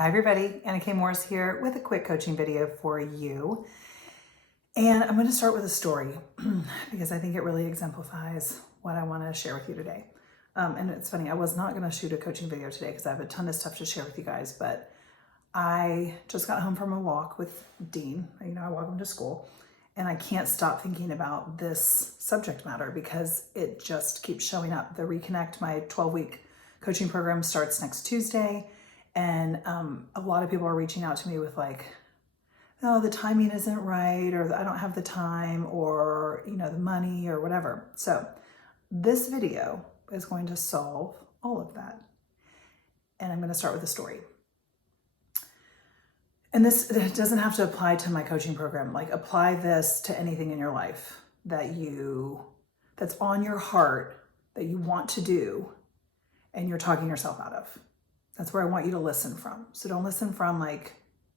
Hi everybody, Anna K. Morris here with a quick coaching video for you. And I'm going to start with a story because I think it really exemplifies what I want to share with you today. And it's funny, I was not going to shoot a coaching video today because I have a ton of stuff to share with you guys, but I just got home from a walk with Dean. I walk him to school, and I can't stop thinking about this subject matter because it just keeps showing up. The Reconnect, my 12-week coaching program, starts next Tuesday. And a lot of people are reaching out to me with like, oh, the timing isn't right, or I don't have the time, or, the money or whatever. So this video is going to solve all of that. And I'm going to start with a story. And this doesn't have to apply to my coaching program. Like, apply this to anything in your life that's on your heart, that you want to do, and you're talking yourself out of. That's where I want you to listen from. So don't listen from like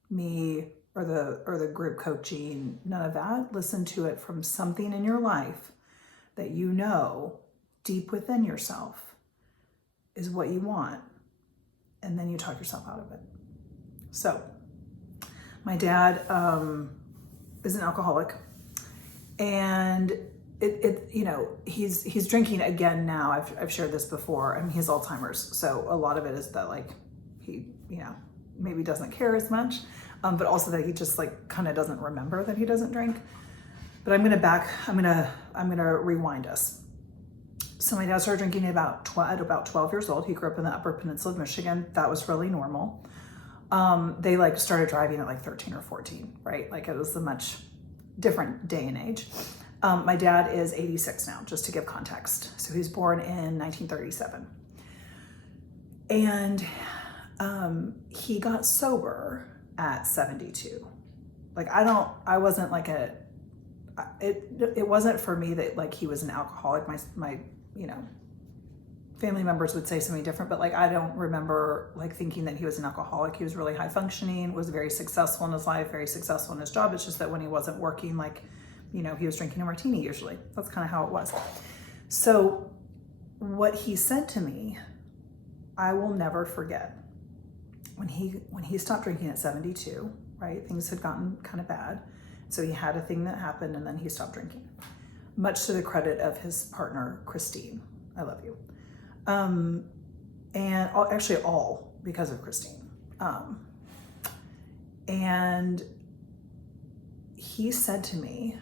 me or the group coaching, none of that. Listen to it from something in your life that you know deep within yourself is what you want. And then you talk yourself out of it. So my dad is an alcoholic, and he's drinking again now. I've shared this before. I mean, he has Alzheimer's, so a lot of it is that like he maybe doesn't care as much, but also that he just like kind of doesn't remember that he doesn't drink. But I'm gonna rewind us. So my dad started drinking at about 12 years old. He grew up in the Upper Peninsula of Michigan. That was really normal. They like started driving at like 13 or 14, right? Like it was a much different day and age. My dad is 86 now, just to give context. So he was born in 1937. And he got sober at 72. Like, I wasn't like it wasn't for me that like he was an alcoholic. My family members would say something different, but like I don't remember like thinking that he was an alcoholic. He was really high functioning, was very successful in his life, very successful in his job. It's just that when he wasn't working, like, he was drinking a martini usually. That's kind of how it was. So what he said to me, I will never forget. When he stopped drinking at 72, right? Things had gotten kind of bad. So he had a thing that happened, and then he stopped drinking. Much to the credit of his partner, Christine. I love you. And actually all because of Christine. And he said to me,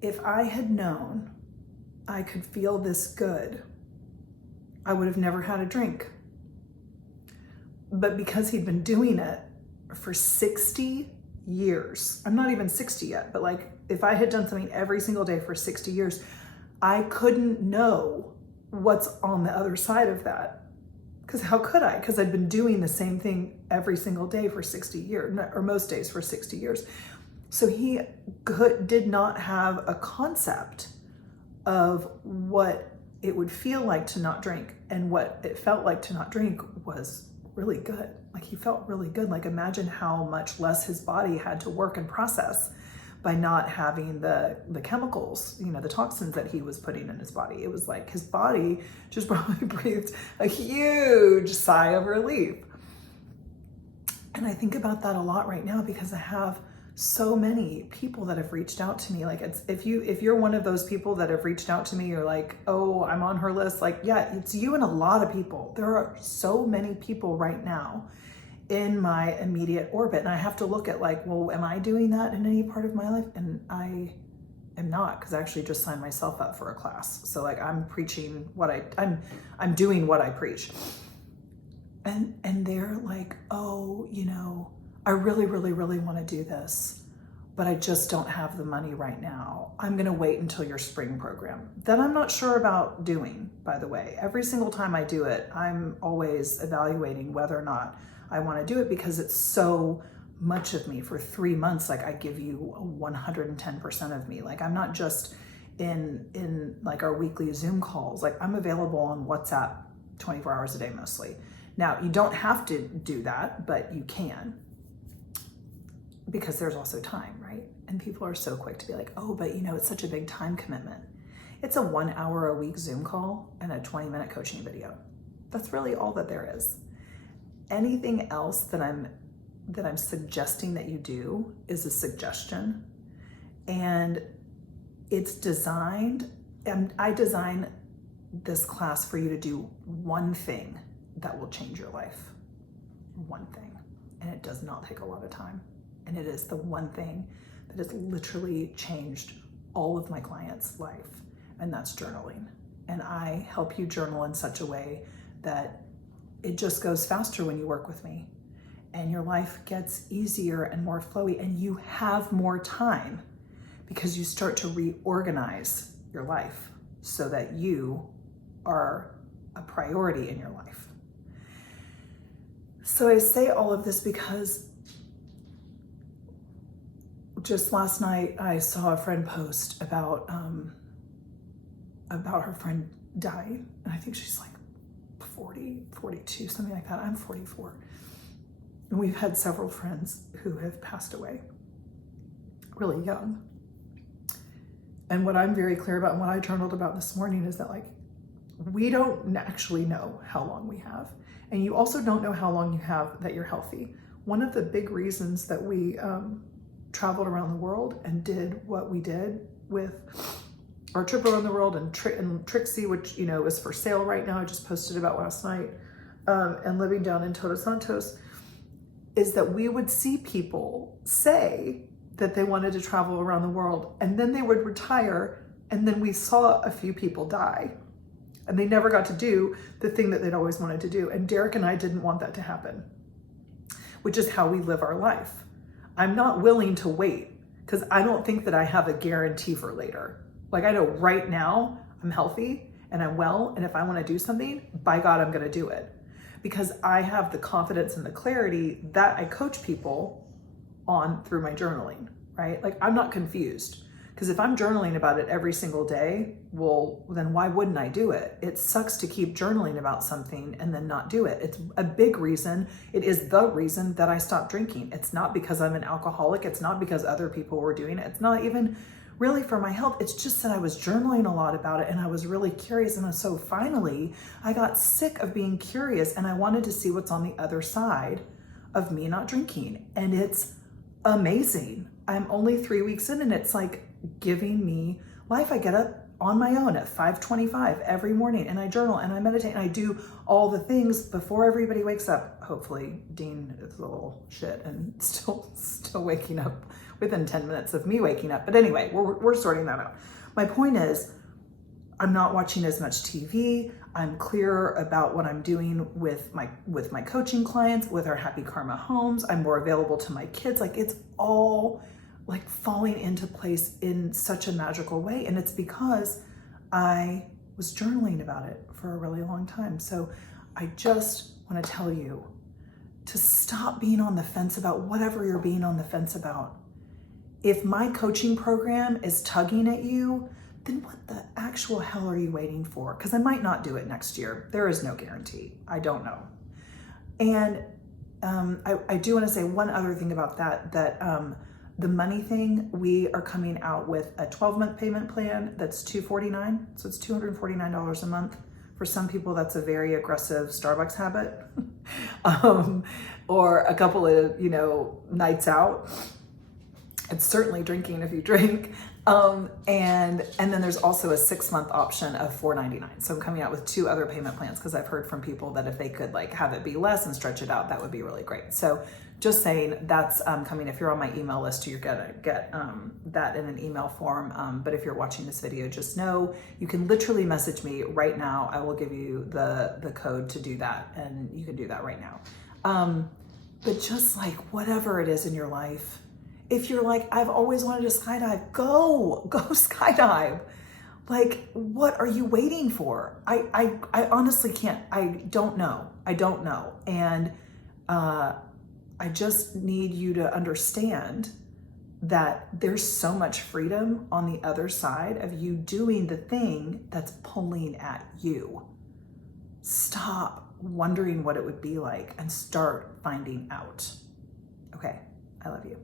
if I had known I could feel this good, I would have never had a drink. But because he'd been doing it for 60 years, I'm not even 60 yet, but like if I had done something every single day for 60 years, I couldn't know what's on the other side of that. Because how could I? Because I'd been doing the same thing every single day for 60 years, or most days for 60 years. So he did not have a concept of what it would feel like to not drink, and what it felt like to not drink was really good. Like he felt really good. Like imagine how much less his body had to work and process by not having the chemicals, the toxins that he was putting in his body. It was like his body just probably breathed a huge sigh of relief. And I think about that a lot right now because I have so many people that have reached out to me. Like if you're one of those people that have reached out to me, you're like, oh, I'm on her list. Like, yeah, it's you and a lot of people. There are so many people right now in my immediate orbit. And I have to look at like, well, am I doing that in any part of my life? And I am not, because I actually just signed myself up for a class. So like I'm preaching I'm doing what I preach. And they're like, oh, I really, really, really want to do this, but I just don't have the money right now. I'm going to wait until your spring program. That I'm not sure about doing, by the way. Every single time I do it, I'm always evaluating whether or not I want to do it because it's so much of me. For 3 months, like I give you 110% of me. Like I'm not just in like our weekly Zoom calls. Like I'm available on WhatsApp 24 hours a day mostly. Now, you don't have to do that, but you can, because there's also time, right? And people are so quick to be like, oh, but it's such a big time commitment. It's a 1 hour a week Zoom call and a 20-minute coaching video. That's really all that there is. anything else that I'm suggesting that you do is a suggestion, and it's designed, and I design this class for you to do one thing that will change your life. One thing. And it does not take a lot of time. And it is the one thing that has literally changed all of my clients' life, and that's journaling. And I help you journal in such a way that it just goes faster when you work with me, and your life gets easier and more flowy, and you have more time because you start to reorganize your life so that you are a priority in your life. So I say all of this because just last night I saw a friend post about her friend dying, and I think she's like 40, 42, something like that. I'm 44. And we've had several friends who have passed away really young. And what I'm very clear about and what I journaled about this morning is that, like, we don't actually know how long we have. And you also don't know how long you have that you're healthy. One of the big reasons that we traveled around the world and did what we did with our trip around the world, and Trixie, which, you know, is for sale right now, I just posted about last night, and living down in Todos Santos, is that we would see people say that they wanted to travel around the world, and then they would retire, and then we saw a few people die, and they never got to do the thing that they'd always wanted to do. And Derek and I didn't want that to happen, which is how we live our life. I'm not willing to wait because I don't think that I have a guarantee for later. Like, I know right now I'm healthy and I'm well, and if I want to do something, by God, I'm going to do it, because I have the confidence and the clarity that I coach people on through my journaling, right? Like, I'm not confused, because if I'm journaling about it every single day, well, then why wouldn't I do it? It sucks to keep journaling about something and then not do it. It's a big reason. It is the reason that I stopped drinking. It's not because I'm an alcoholic. It's not because other people were doing it. It's not even really for my health. It's just that I was journaling a lot about it, and I was really curious. And so finally, I got sick of being curious, and I wanted to see what's on the other side of me not drinking. And it's amazing. I'm only 3 weeks in, and it's like giving me life. I get up on my own at 5:25 every morning, and I journal and I meditate and I do all the things before everybody wakes up. Hopefully Dean is a little shit and still waking up within 10 minutes of me waking up. But anyway, we're sorting that out. My point is, I'm not watching as much TV. I'm clear about what I'm doing with my coaching clients, with our Happy Karma homes. I'm more available to my kids. Like, it's all like falling into place in such a magical way. And it's because I was journaling about it for a really long time. So I just want to tell you to stop being on the fence about whatever you're being on the fence about. If my coaching program is tugging at you, then what the actual hell are you waiting for? Because I might not do it next year. There is no guarantee. I don't know. And I do want to say one other thing about that the money thing, we are coming out with a 12-month payment plan that's $249. So it's $249 a month. For some people, that's a very aggressive Starbucks habit, or a couple of, nights out. It's certainly drinking if you drink. And then there's also a 6-month option of $499. So I'm coming out with 2 other payment plans because I've heard from people that if they could have it be less and stretch it out, that would be really great. So just saying, that's coming. If you're on my email list, you're gonna get that in an email form. But if you're watching this video, just know you can literally message me right now. I will give you the code to do that, and you can do that right now. But just whatever it is in your life, if you're I've always wanted to skydive, go skydive. What are you waiting for? I honestly can't. I don't know. And I just need you to understand that there's so much freedom on the other side of you doing the thing that's pulling at you. Stop wondering what it would be like and start finding out. Okay, I love you.